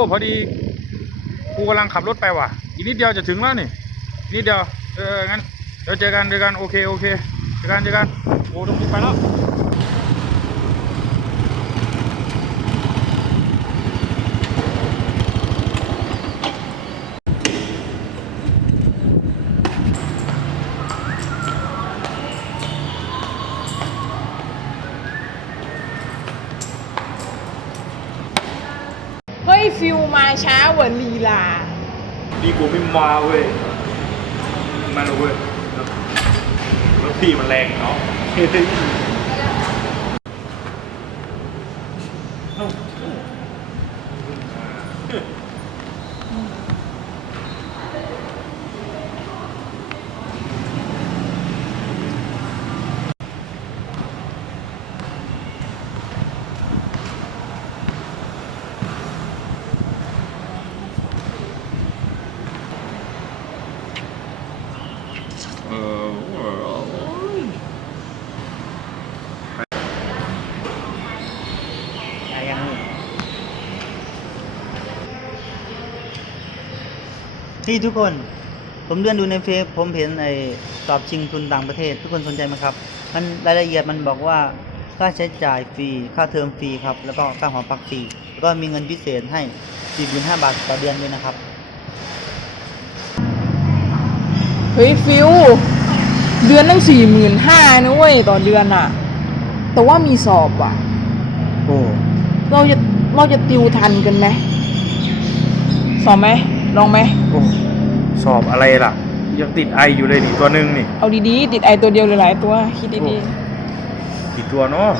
อ้พอดีกูกำลังขับรถไปว่ะ อีกนิดเดียวจะถึงแล้วนี่นิดเดียว เอองั้นเดี๋ยวเจอกันเจอกันโอเคโอเคเจอกันเจอกันโอ้ต้องไปแล้ว ยฟิวมาช้ากว่าลีลาดีกูไม่มาเว้ยมาเลยเว้ยรถพี่มันแรงเนาะ ที่ทุกคนผมเลื่อนดูในเฟซผมเห็นไอ้สอบชิงทุนต่างประเทศ ทุกคนสนใจไหมครับ มันรายละเอียดมันบอกว่าค่าใช้จ่ายฟรีค่าเทอมฟรีครับแล้วก็ค่าหอพักฟรีแล้วก็มีเงินพิเศษให้45บาทต่อเดือนด้วยนะครับเฮ้ยฟิวเดือนตั้งสี่หมื่นห้านะเว้ยต่อเดือนอะแต่ว่ามีสอบว่ะโอ้เราจะเราจะติวทันกันไหมสอบไหม ลองไหม โอ้สอบอะไรล่ะ ยังติดไออยู่เลยนี่ตัวหนึ่งนี่ เอาดีๆ ติดไอตัวเดียวหรือหลายตัว คิดดีกี่ตัวเนาะ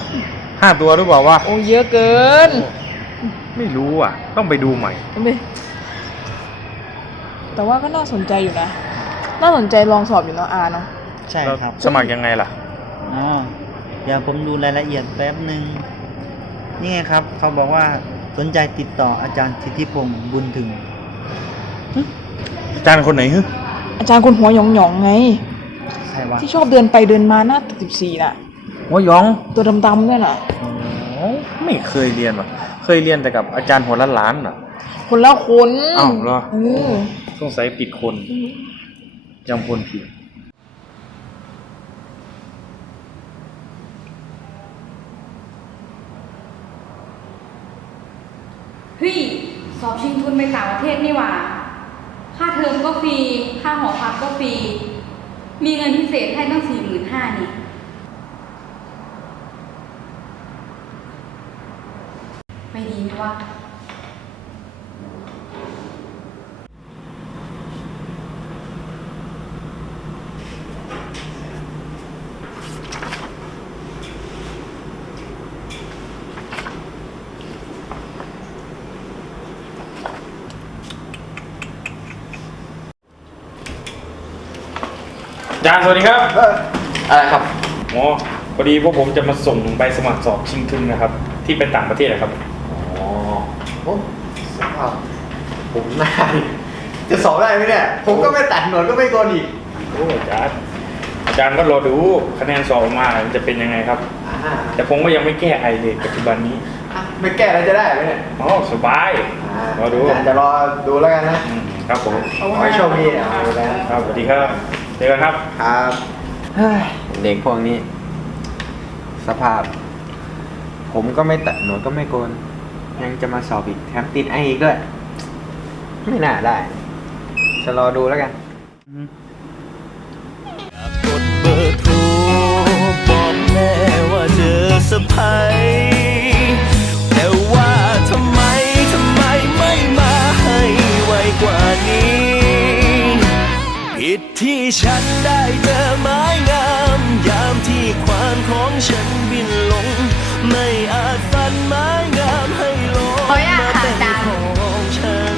ห้าตัวหรือเปล่าวะๆ โอ้เยอะเกินไม่รู้อะ ต้องไปดูใหม่ เอาไปแต่ว่าก็น่าสนใจอยู่นะ น่าสนใจลองสอบอยู่เนาะอาเนาะ ใช่ครับสมัครยังไงล่ะ อ๋อเดี๋ยวผมดูรายละเอียดแป๊บหนึ่งนี่ไงครับ เขาบอกว่าสนใจติดต่ออาจารย์สิทธิพงศ์บุญถึง อาจารย์คนไหนฮึอาจารย์คนหัวหยองๆไง ใครวะที่ชอบเดินไปเดินมาหน้าตึกสิบสี่น่ะ หัวยองตัวดำๆเนี่ยน่ะ อ๋อไม่เคยเรียนว่ะ เคยเรียนแต่กับอาจารย์หัวล้านล้านๆอะ คนละคนอ้าวเหรอ เออสงสัยผิดคนจำคนผิด เฮ้ย สอบชิงทุนไปต่างประเทศนี่หว่า ค่าเทอมก็ฟรี ค่าหอพักก็ฟรี มีเงินพิเศษให้ตั้งสี่หมื่นห้านี่ ไม่ดีไหมวะ จารย์สวัสดีครับ อะไรครับหมอพอดีพวกผมจะมาส่งใบสมัครสอบชิงทุนนะครับ ที่ไปต่างประเทศนะครับ อ๋อโอ้สภาพผมหน้าดิจะสอบได้ไหมเนี่ย ผมก็ไม่ตัดหนวดก็ไม่โกนอีกโอ้อาจารย์อาจารย์ก็รอดูคะแนนสอบออกมาจะเป็นยังไงครับ อ่าแต่ผมก็ยังไม่แก้ไอเลยปัจจุบันนี้อะไม่แก้แล้วจะได้ไหมเนี่ยอ๋อสบายอ่ารอดู อาจารย์จะรอดูแล้วกันนะอืมครับผม ขอให้โชคดีอะดูแลครับสวัสดีครับ เจอกันครับ ครับเฮ้ยเด็กพวกนี้ สภาพ ผมก็ไม่ตัดหนวดก็ไม่โกน ยังจะมาสอบอีกแถมติดไออีกด้วย ไม่น่าได้ จะรอดูแล้วกัน กดเบอร์โทรบอกแม่ว่าเจอสะพาย ที่ฉันได้เจอไม้งาม ยามที่ควานของฉันบินลง ไม่อาจฝันไม้งามให้ลงขออนุญาตมาค่ะเป็นอาจารย์ของฉัน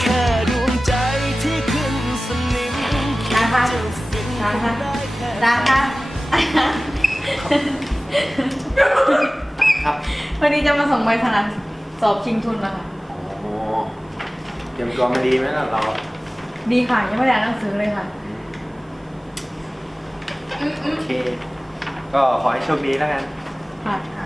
แค่ดวงใจที่ขึ้นสนิมนะคะจะฟินนะคะได้แค่ร้านคะครับ วันนี้จะมาส่งใบสนับสอบชิงทุนนะคะโอ้เตรียมตัวมาดีไหมล่ะเรา ดีค่ะ ยังไม่ได้อ่านหนังสือเลยค่ะ โอเค ก็ขอให้โชคดีแล้วกัน ค่ะ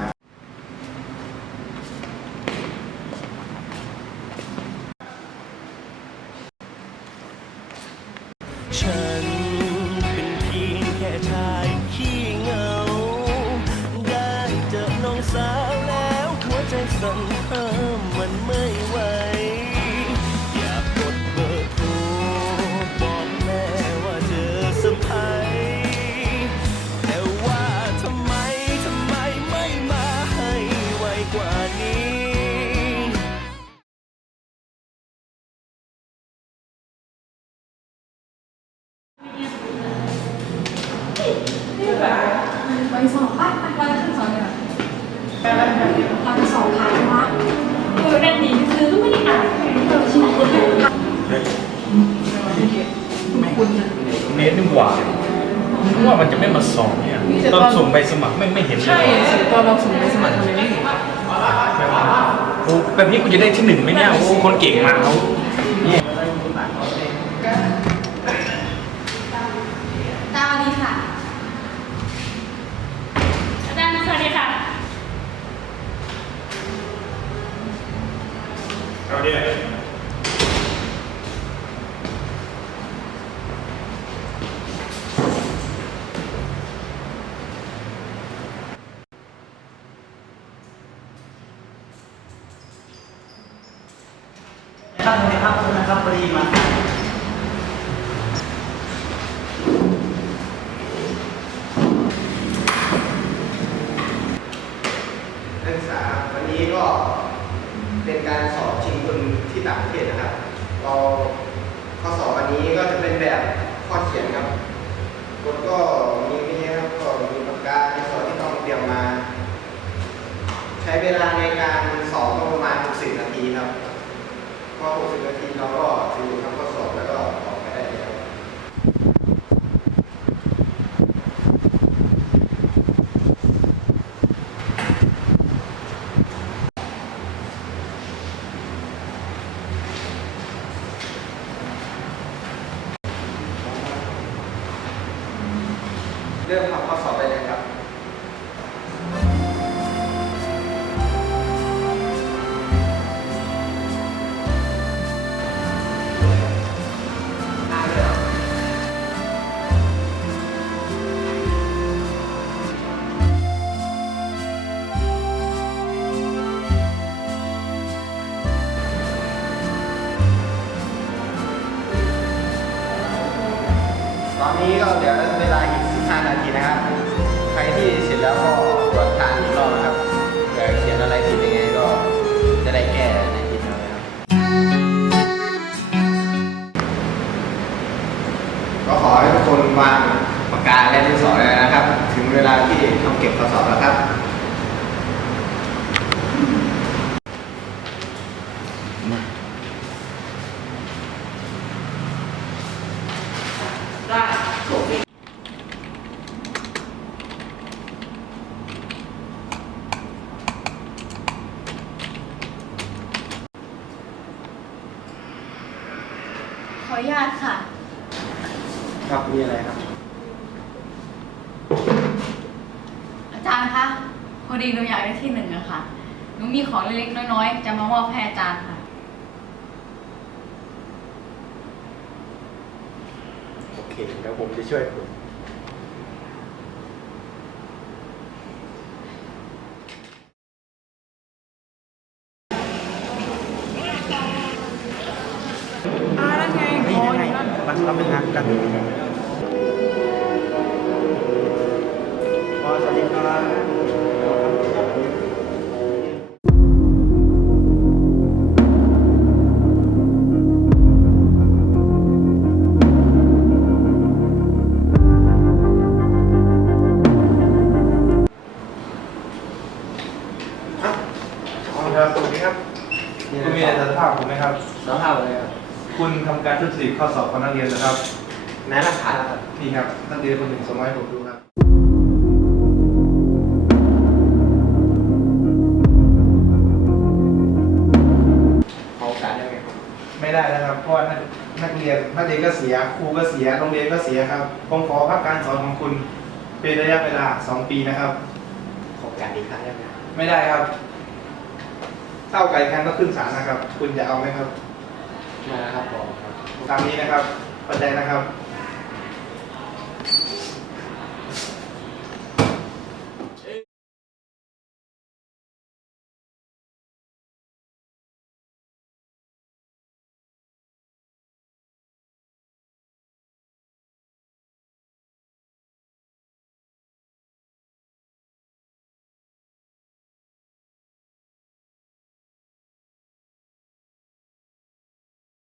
ไปสอบไปไปไปขึ้นสอบเลยค่ะเราจะสอบผ่านวะเออนั่นดีซื้อก็ไม่ได้อ่านเออชิงทุนไม่ผ่านเนสนี่หว่าเพราะว่ามันจะไม่มาสอบเนี่ยตอนส่งใบสมัครไม่ไม่เห็นเลยใช่สิตอนเราส่งไปสมัครทำไมไม่เห็นโอ้แบบนี้กูจะได้ที่หนึ่งไหมเนี่ยโอ้คนเก่งมาเขา เอาเนี่ย ครับสวัสดีครับคุณนะครับพอดีมา นักศึกษาวันนี้ก็เป็นการสอบชิงทุนที่ต่างประเทศนะครับ เราข้อสอบวันนี้ก็จะเป็นแบบข้อเขียนครับกฎก็มีไม่เยอะครับก็มีปากกาในสอบที่ต้องเตรียมมา ใช้เวลาในการสอบประมาณ 60 นาทีครับ พอ 60 นาทีเราก็ถือทำข้อสอบแล้วก็ออกไปได้แล้วเริ่มทำข้อสอบได้เลย วางปากกาและดินสอเลยนะครับ ถึงเวลาที่ต้องเก็บข้อสอบแล้วครับขออนุญาตค่ะ ครับมีอะไรครับ อาจารย์คะพอดีหนูอยากได้ที่หนึ่งอะค่ะหนูมีของเล็กๆน้อยๆ จะมามอบให้อาจารย์ค่ะ โอเคเดี๋ยวผมจะช่วยคุณอ่านั่นไงนี่อ๋อยังอไงยู่นั่นมาเราไปงานกัน ครับสวัสดีครับ คุณมีอะไรสารภาพผไหมครับ สารภาพเลยครับ คุณทำการทุจริข้อสอบของนักเรียนนะครับ ไหนหลักานล่ะครับ นี่ครับ นักเรียนคนหนึ่งสมัยผมดูครับ นักนักเรียนนักเรียนก็เสียครูก็เสียโรงเรียนก็เสียครับผมขอพักการสอนของคุณเป็นระยะเวลา 2 ปีนะครับขอโอกาสอีกครั้งได้ไหมไม่ได้ครับ เท่าไก่แคนต้องขึ้นศาลนะครับ คุณจะเอาไหมครับ มาครับบอกครับตามนี้นะครับเข้าใจนะครับ